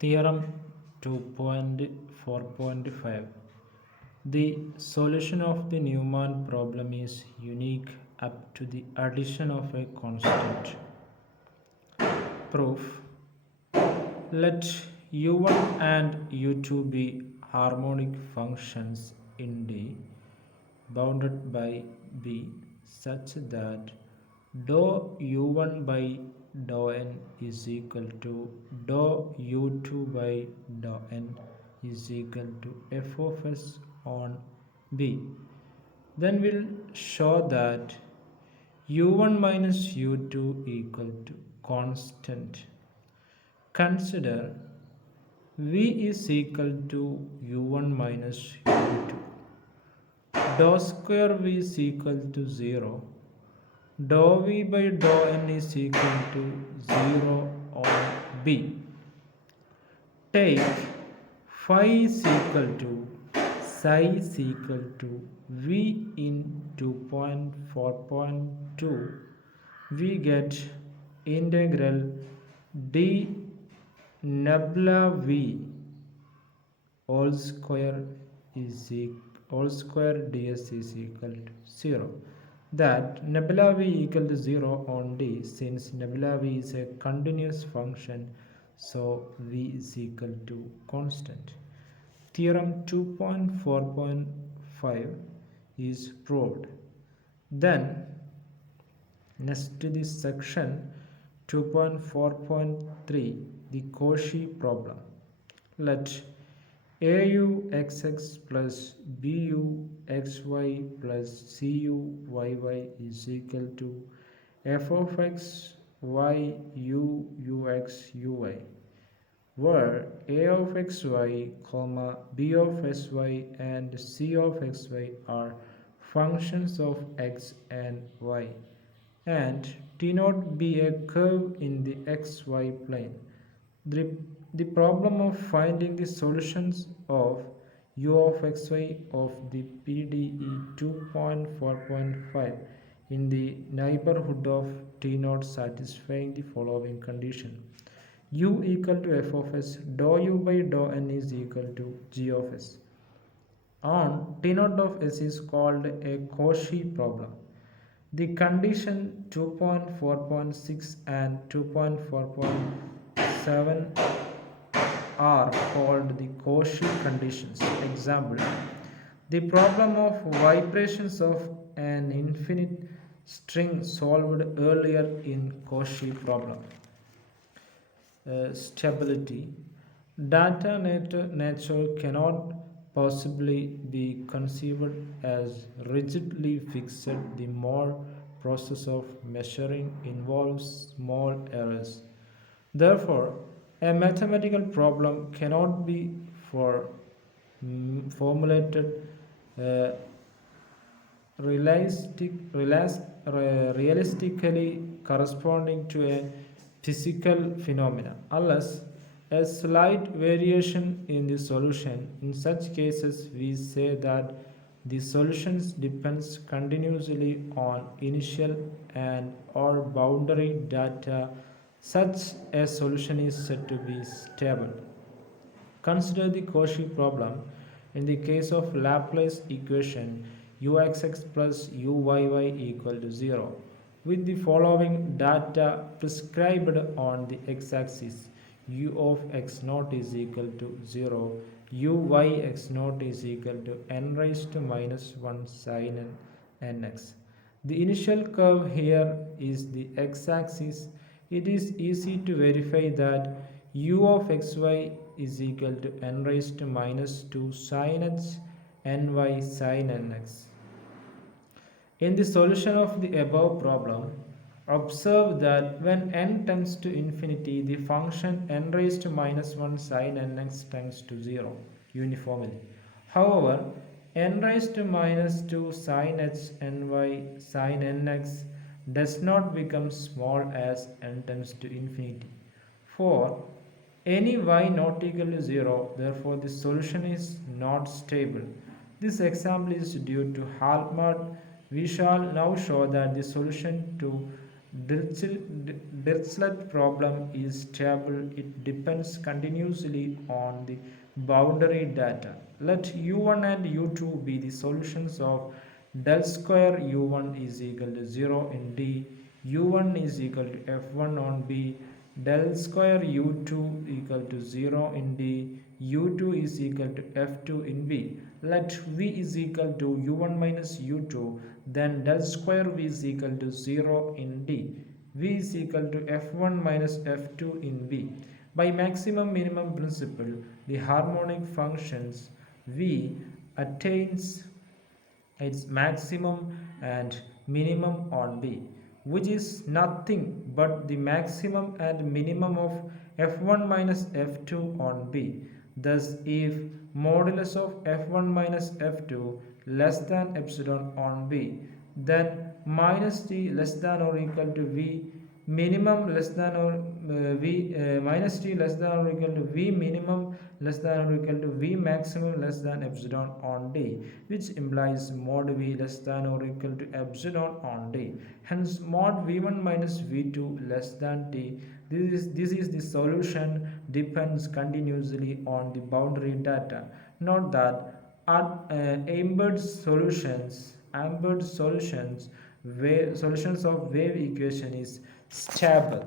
Theorem 2.4.5. The solution of the Newman problem is unique up to the addition of a constant. Proof. Let u1 and u2 be harmonic functions in D bounded by B such that dou u1 by dou n is equal to dou u2 by dou n is equal to f of s on B. Then we'll show that u1 minus u2 equal to constant. Consider v is equal to u1 minus u2. Dou square v is equal to 0. Dou v by dou n is equal to 0 on B. Take phi is equal to psi is equal to v in 2.4.2. We get integral d nabla v all square ds is equal to 0. That nabla v equal to 0 on D, since nabla v is a continuous function, so v is equal to constant. Theorem 2.4.5 is proved. Then next to this section 2.4.3, the Cauchy problem. Let AUXX plus BUXY plus CUYY is equal to f of x y u ux uy, where a of xy, b of sy and c of xy are functions of x and y, and t naught be a curve in the xy plane. The problem of finding the solutions of u of xy of the PDE 2.4.5 in the neighborhood of t naught satisfying the following condition: u equal to f of s, dou u by dou n is equal to g of s on t naught of s is called a Cauchy problem. The condition 2.4.6 and 2.4.7 are called the Cauchy conditions. Example: the problem of vibrations of an infinite string solved earlier in Cauchy problem. Stability. Data nature cannot possibly be conceived as rigidly fixed. The more process of measuring involves small errors. Therefore, a mathematical problem cannot be formulated uh, realistically corresponding to a physical phenomena unless a slight variation in the solution. In such cases, we say that the solutions depends continuously on initial and or boundary data. Such a solution is said to be stable. Consider the Cauchy problem. In the case of Laplace equation, uxx plus uyy equal to 0, with the following data prescribed on the x-axis: u of x naught is equal to 0, uy x naught is equal to n raised to minus 1 sin n nx. The initial curve here is the x-axis. It is easy to verify that u of xy is equal to n raised to minus 2 sin h ny sin nx. In the solution of the above problem, observe that when n tends to infinity, the function n raised to minus 1 sin nx tends to 0 uniformly. However, n raised to minus 2 sin h ny sin nx does not become small as n tends to infinity. For any y not equal to 0, therefore the solution is not stable. This example is due to Halmert. We shall now show that the solution to Dirichlet problem is stable. It depends continuously on the boundary data. Let u1 and u2 be the solutions of del square u1 is equal to 0 in D, u1 is equal to f1 on B, del square u2 equal to 0 in D, u2 is equal to f2 in B. Let v is equal to u1 minus u2, then del square v is equal to 0 in D. V is equal to f1 minus f2 in B. By maximum minimum principle, the harmonic functions V attains its maximum and minimum on B, which is nothing but the maximum and minimum of f1 minus f2 on B. Thus, if modulus of f1 minus f2 less than epsilon on B, then minus t less than or equal to V minimum less than or V minus t less than or equal to V minimum less than or equal to V maximum less than epsilon on D, which implies mod V less than or equal to epsilon on D. Hence, mod V1 minus V2 less than T. This is the solution depends continuously on the boundary data. Note that Ambert solutions of wave equation is stable.